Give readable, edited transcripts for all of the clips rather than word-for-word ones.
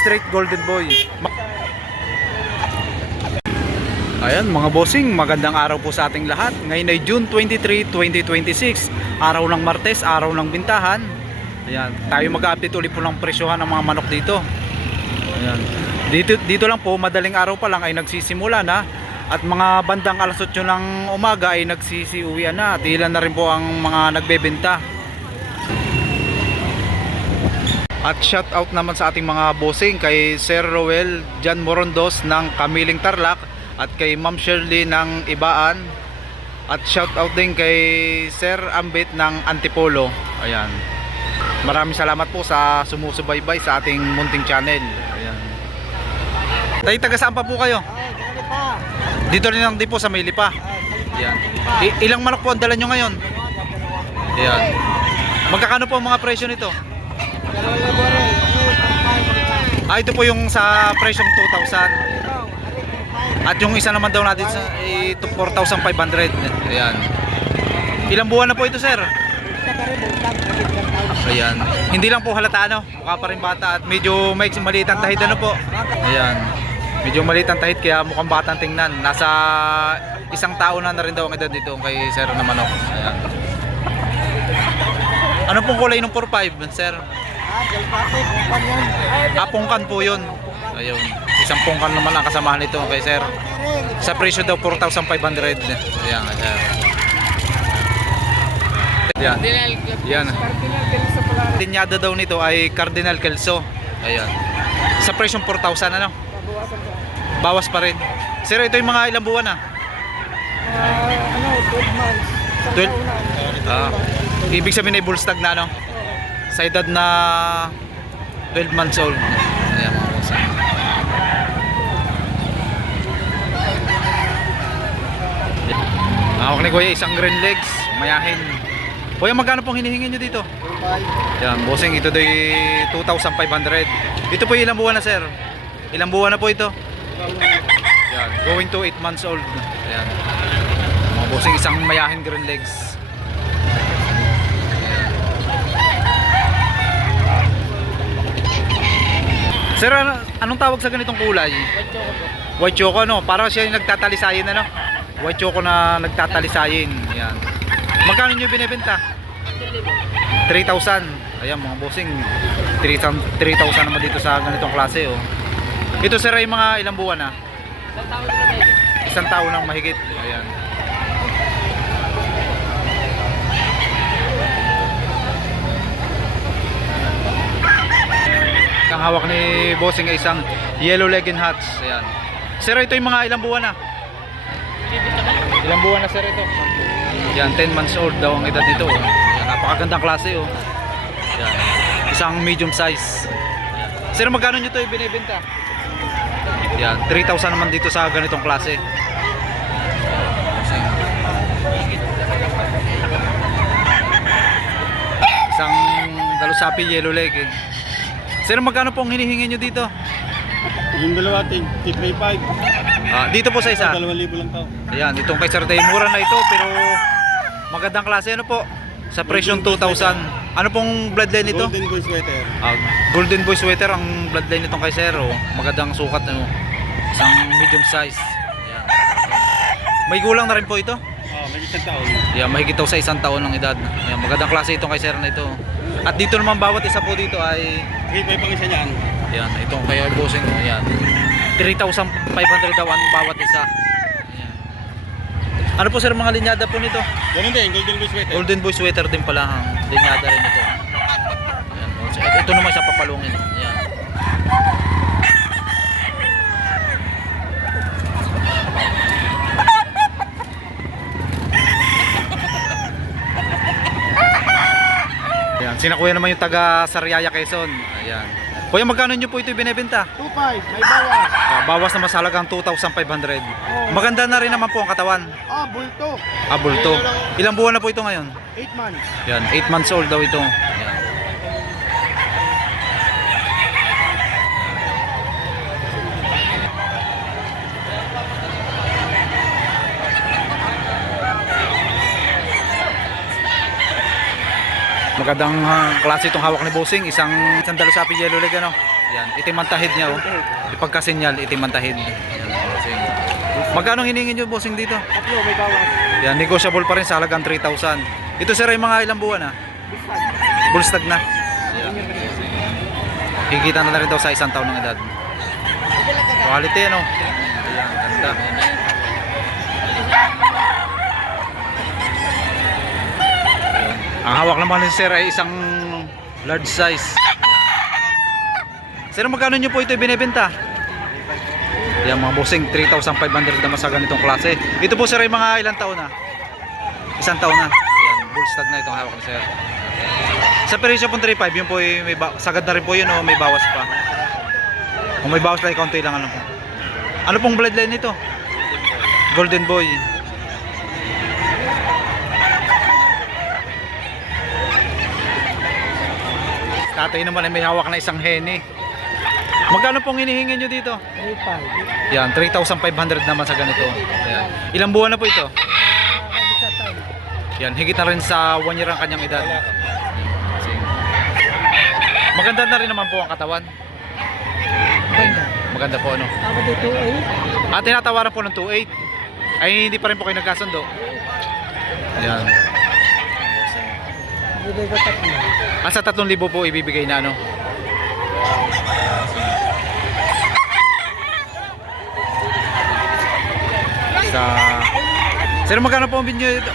straight golden boy. Ayan mga bossing, magandang araw po sa ating lahat. Ngayon ay June 23, 2026, araw ng Martes, araw ng bintahan. Ayan, tayo mag-update ulit po ng presyohan ng mga manok dito. Ayan. Dito lang po, madaling araw pa lang ay nagsisimula na. At mga bandang alas 8 ng umaga ay nagsisiuwian na. At ilan na rin po ang mga nagbebenta. At shout out naman sa ating mga bossing kay Sir Roel Jan Morondos ng Kamiling Tarlac at kay Ma'am Shirley ng Ibaan. At shout out din kay Sir Ambit ng Antipolo. Ayan. Maraming salamat po sa sumusubaybay sa ating munting channel. Ayan. Tayo taga saan pa po kayo? Dito rin lang din po sa Maylipa. Ayan. Ilang manok po ang dala nyo ngayon? Ayan. Magkakano po ang mga presyo nito? Ito po yung sa presyong 2,000. At yung isa naman daw natin sa 4,500. Ayan. Ilang buwan na po ito, sir? Ayan. Hindi lang po halata, ano? Mukha pa rin bata at medyo maliit ang tahid, ano po? Ayan. Medyo maliit ang tahid kaya mukhang batang tingnan. Nasa isang taon na rin daw ang edad dito kay sir na manok. Ayan. Ano pong kulay ng 4,500, sir? Pungkan po yun. Ayun. Isang pungkan naman ang kasamahan nito kay sir. Sa presyo daw 4,500. Ayan, sir. Ayan. Ayan. Linyada daw nito ay Cardinal Kelso. Ayan. Sa presyong 4,000, ano? Bawas pa rin. Sir, ito yung mga ilang buwan na? 12 months. 12? Ibig sabihin ay bull stag na, ano? Sa edad na 12 months old. Ayan. Hawak ni Kuya, isang green legs, mayahin. Kuya, magkano pong hinihingi nyo dito? Yan, bossing, ito doy 2,500. Ito po ilang buwan na, sir? Ilang buwan na po ito? Yan, going to 8 months old. Ayan. Mga bossing, isang mayahin green legs. Ayan. Sir, anong tawag sa ganitong kulay? White choco, no? Parang siya yung nagtatalisayin, ano? White choco na nagtatalisayin. Ayan. Magkano nyo binibenta? 3,000. Ayan mga bossing, 3,000 naman dito sa ganitong klase, oh. Ito sir ay mga ilang buwan na? Isang taon lang mahigit. Ayan. Ang hawak ni bossing ay isang yellow leg and hats. Ayan. Sir, ito yung mga ilang buwan na? Ilang buwan na, sir, ito? Yan, 10 months old daw ang edad nito. Yan, napakagandang klase, oh. Yan. Isang medium size. Yan. Sir, magkano nyo ito binibenta? Yan, 3,000 naman dito sa ganitong klase. Isang dalusapi yellow leg, eh. Sir, magkano pong hinihingi nyo dito? Yung dalawa, 3,500. Dito po sa isa. 2,000 lang to. Ayan, itong kay Sir Day, mura na ito pero magandang klase, ano po? Sa presyong 2,000. Ano pong bloodline nito? Golden Boy Sweater. Golden Boy Sweater ang bloodline nitong kay Sir, oh. Magandang sukat, ano? Isang medium size. Ayan. May gulang na rin po ito? May isang taon. Ayan, mahigit daw sa isang taon ng edad. Ayan, magandang klase itong kay Sir na ito. At dito naman bawat isa po dito ay 3,500 pang isa niyan. ayan, itong kay bossing, ayan. 3,500 daw ang bawat isa. Ayan. Ano po sir mga linyada po nito? Ganun din, Golden Boy Sweater. Golden Boy Sweater din pala ang linyada rin ito. Ayan. Ito naman isa papalungin. Ayan. Ayan. Sina kuya naman yung taga Sariaya, Quezon. Ayan. Kuya, magkano nyo po ito binibenta? 2,500, may bawas. Bawas na masalagang 2,500. Maganda na rin naman po ang katawan. Bulto. Bulto. Ilang buwan na po ito ngayon? 8 months. Yan, 8 months old daw ito. Yan. Magandang klase itong hawak ni Bossing. Isang dalusapi yellow leg, ano? Yan, itim ang tahid niya oh. Ipagkasinyal, itim ang tahid. Yan, bossing. Magkano hiningin niyo bossing dito? Tatlo, may bawas. Yan, negotiable pa rin sa halagang 3,000. Ito sir ay mga ilang buwan Bullstag na. Yan. Higita na rin daw sa 1 taon ng edad. Quality ano? Ayan, ganda. Ang hawak naman ni sir ay isang large size. Sir, magkano nyo po ito binibenta? Yan mga bossing, 3,500 naman sa ganitong klase. Ito po sir ay mga ilang taon na? 1 taon na. Yan, bullstag na itong hawak ni sir. Sa presyo pong 3,500, yun po ay may sagad na rin po yun o may bawas pa. Kung may bawas lang, kaunti lang ano po. Ano pong bloodline nito? Golden Boy. Tatay naman ay may hawak na isang heni. Magkano pong hinihingi nyo dito? 3,500. Yan, 3,500 naman sa ganito. Yan. Ilang buwan na po ito? Yan, higit na rin sa 1 year ang kanyang edad. Maganda na rin naman po ang katawan. Maganda po ano. Ako dito ay Tinatawaran po ng 2,800. Ay hindi pa rin po kayo nagkasundo. Yan. bibigay ko tatlo. Sa 3,000 po ibibigay na ano. Sa Sir, magkano po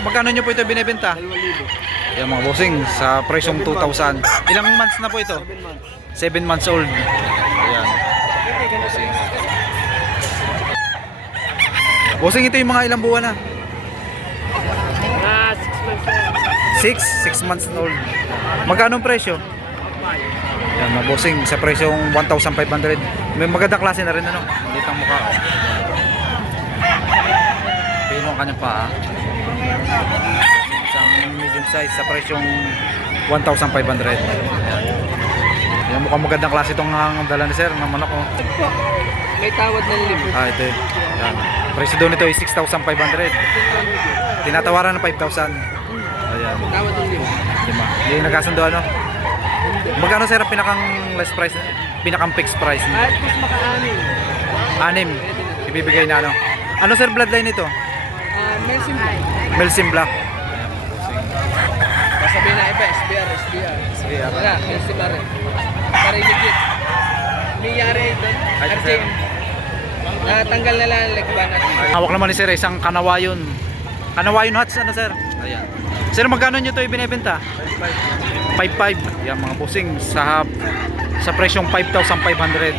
magkano nyo po ito binebenta? 2,000. Yan mga bossing, sa presyong 2,000. Ilang months na po ito? 7 months. 7 months old. Ayan. Bossing. Bossing, ito yung mga ilang buwan na? 6 months. 6 months old. Magkano ang presyo? Yan mga bossing, sa presyong 1,500. May magandang klase na rin ano. Maliit ang mukha. Pino ang kanyang paa. Isang medium size sa presyong 1,500. Yan. Yan, mukhang magandang klase itong dala ni sir ng manok oh. May tawad ng libo. Ito eh. Yan. Presyo doon ito ay 6,500. Tinatawaran ng 5,000. Ayan. Tawad ng libo. Lima. Hindi nagkasundo ano? Magkano sir ang pinakang less price, pinakang fixed price? At mas maka-anim. 6. Ibibigay na ano? Ano sir bloodline nito? Melsim Black. Melsim Black. Sabihin na iba, SBR. Wala, Melsim Black. Para iligit. Nangyari doon. RTM. Natanggal na lang ang lagban natin. Hawak naman ni sir isang kanawayon. Kanawayon hats ano sir? Ayan. Sir, magkano nyo ito ibinebenta? 5,500. Yan mga bossing sa presyong 5,500.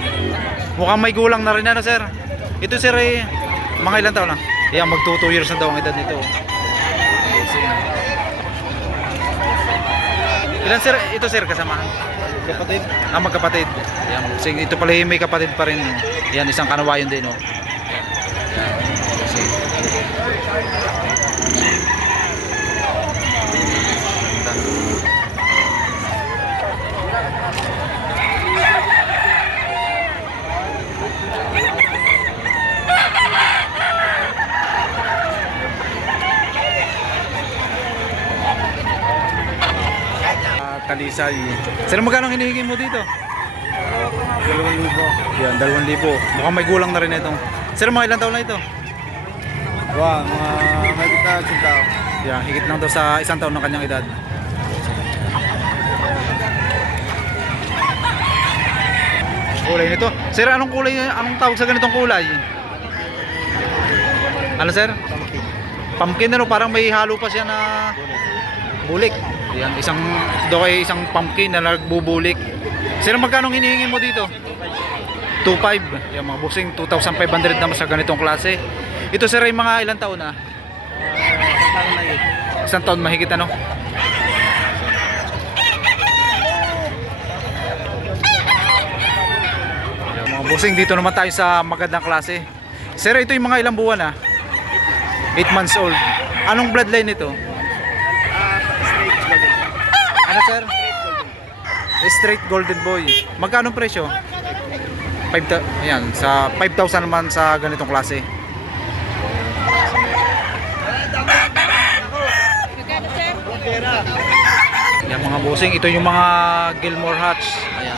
Mukhang may gulang na rin ano sir. Ito sir ay mga ilang taon na? Yan, mag 2 years na daw ang edad nito. Ilan sir? Ito sir kasama? Kapatid. Magkapatid. Yan, bossing. Ito pala may kapatid pa rin. Yan, isang kanawayon din oh. Yan, bossing. Talisay. Sir, magkano hinihingi mo dito? 2,000. Yan, 2,000. Mukhang may gulang na rin ito. Sir, mga ilang taon na ito? Wow, mga may kita sintaw. Yan, higit lang daw sa 1 taon ng kanyang edad. Kulay nito. Sir, anong kulay? Anong tawag sa ganitong kulay? Ano sir? Pumpkin ano, parang may halo pa siya na bulik. Yan, isang pumpkin na nagbubulik. Sir, magkano hinihingin mo dito? 2,500. Yan mga bossing, 2,500 naman sa ganitong klase. Ito sir ay mga ilang taon na? 1 taon mahigit ano? Yan mga bossing, dito naman tayo sa magandang klase. Sir, ito yung mga ilang buwan na? 8 months old. Anong bloodline nito? Ano sir? Straight Golden Boy. Magkano presyo? 5,000. Ayan, sa 5,000 naman sa ganitong klase. Yan mga bossing, ito yung mga Gilmore Hatch. Ayan.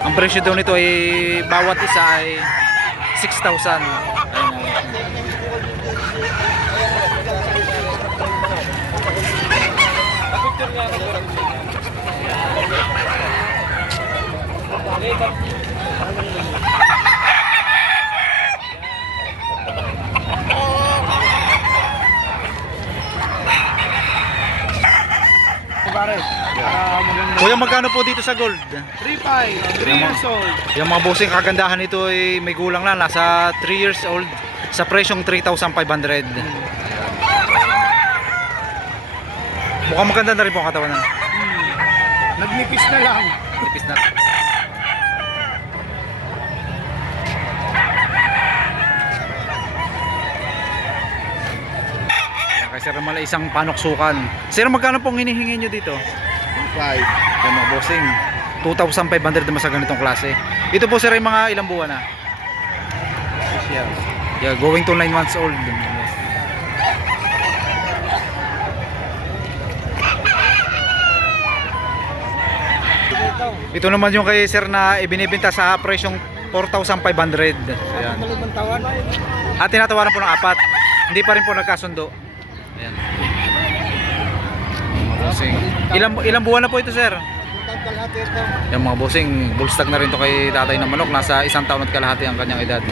Ang presyo daw nito ay bawat isa ay 6,000. Ayun. Kuya, magkano po dito sa gold? 3.5, 3 years old. Yung mga bossing, kagandahan nito ay may gulang na, nasa 3 years old sa presyong 3,500. Mukhang maganda na rin po ang katawan na. Nagnipis na lang. Tipis na. Ayan, kay Sir Mala, isang panoksukan. Sir, magkano pong hinihingi nyo dito? 5. Yan mga bossing, 2,500 naman sa ganitong klase. Ito po sir ay mga ilang buwan na? Yeah, going to 9 months old. Ito naman yung kay sir na ibinibenta sa presyong 4,500. Ayan. At tinatawaran po ng 4. Hindi pa rin po nagkasundo. Ayan. Bossing. Ilang buwan na po ito sir? Yung mga bossing, bullstag na rin to kay tatay ng manok. Nasa 1 taon at kalahati ang kanyang edad.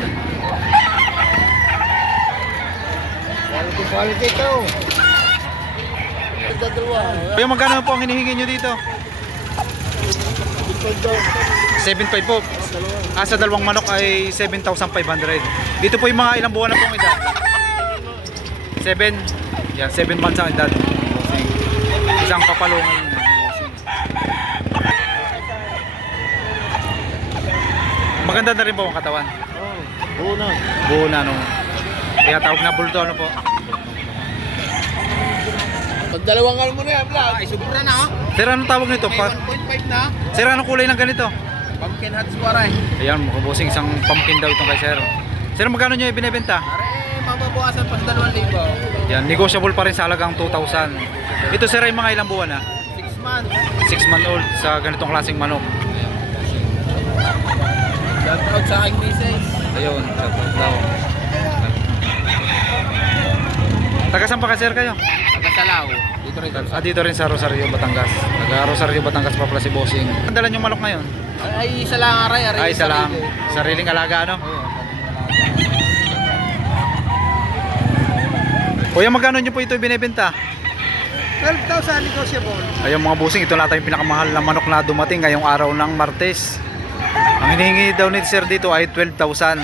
Quality ito. Kaya magkano po ang hinihingi nyo dito? 7.5 po. Sa dalawang manok ay 7,500. Dito po yung mga ilang buwan na pong edad? 7. Yan, 7 months ang edad. Isang papalungan. Maganda na rin po ang katawan. Buo na. Buo na, no. Kaya tawag na bulto, ano po. Pag dalawang ano mo na yan, Vlad, ay sobra na ha. Sir, anong tawag nito? May 1.5 na. Sir, anong kulay ng ganito? Pumpkin hot suwaray. Ayan, mga bossing, isang pumpkin daw itong kay sir. Sir, magkano nyo ibinibenta? Pare, mababawasan pa sa 2,000. Yan, negotiable pa rin sa halagang 2,000. Ito sir ay mga ilang buwan na? 6 months. 6 month old sa ganitong klaseng manok. Shout out sa aking misis. Ayun, shoutout daw. Taga saan pa ka sir kayo? Taga-Salaw. Dito rin. Dito rin sa Rosario, Batangas. Taga Rosario, Batangas pa pala si Bossing. Ang dala yung manok ngayon? Ay, isa lang aray. Ay, isa lang. Sariling alaga, ano? Kuya, magkano nyo po ito binibenta? 12,000 negotiable. Ayun mga bossing, ito na tayong pinakamahal na manok na dumating ngayong araw ng Martes. Ang hinihingi daw ni sir dito ay 12,000.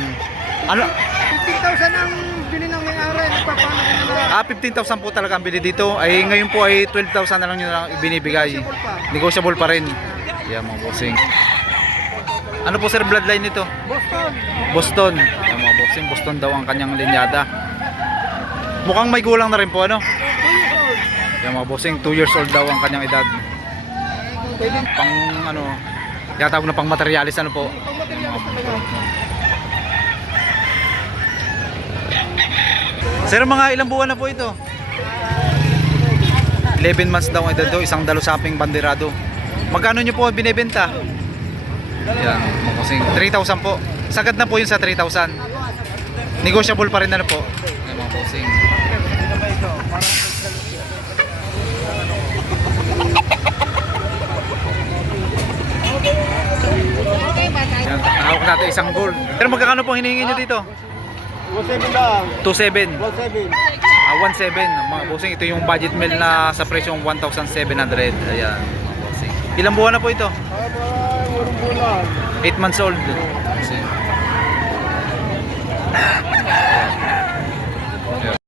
Ano? 15,000 ang bili ng may-ari. Nagpapano na 15,000 po talaga ang bili dito. Ay ngayon po ay 12,000 na lang yun lang ibinibigay. Negotiable pa rin. Yan mga bossing. Ano po sir bloodline nito? Boston. Boston. Yan mga bossing, Boston daw ang kanyang linyada. Mukhang may gulang na rin po, ano? Yan mga bossing, 2 years old daw ang kanyang edad. Pang ano, yatawag na pang materialis, ano po? Sir, mga ilang buwan na po ito? 11 months daw ang edad daw, isang dalusaping banderado. Magkano nyo po binibenta? Yan, mga bossing, 3,000 po. Sagad na po yun sa 3,000. Negotiable pa rin na po. Yan mga bossing. Yan, hawak natin isang gold. Pero magkano po hinihingi nyo dito? 1.7 lang. 2.7. 1.7. 1.7. Mga bossing, ito yung budget meal na sa presyong 1,700. Ayan, mga bossing. Ilang buwan na po ito? 8 months old. Bossing.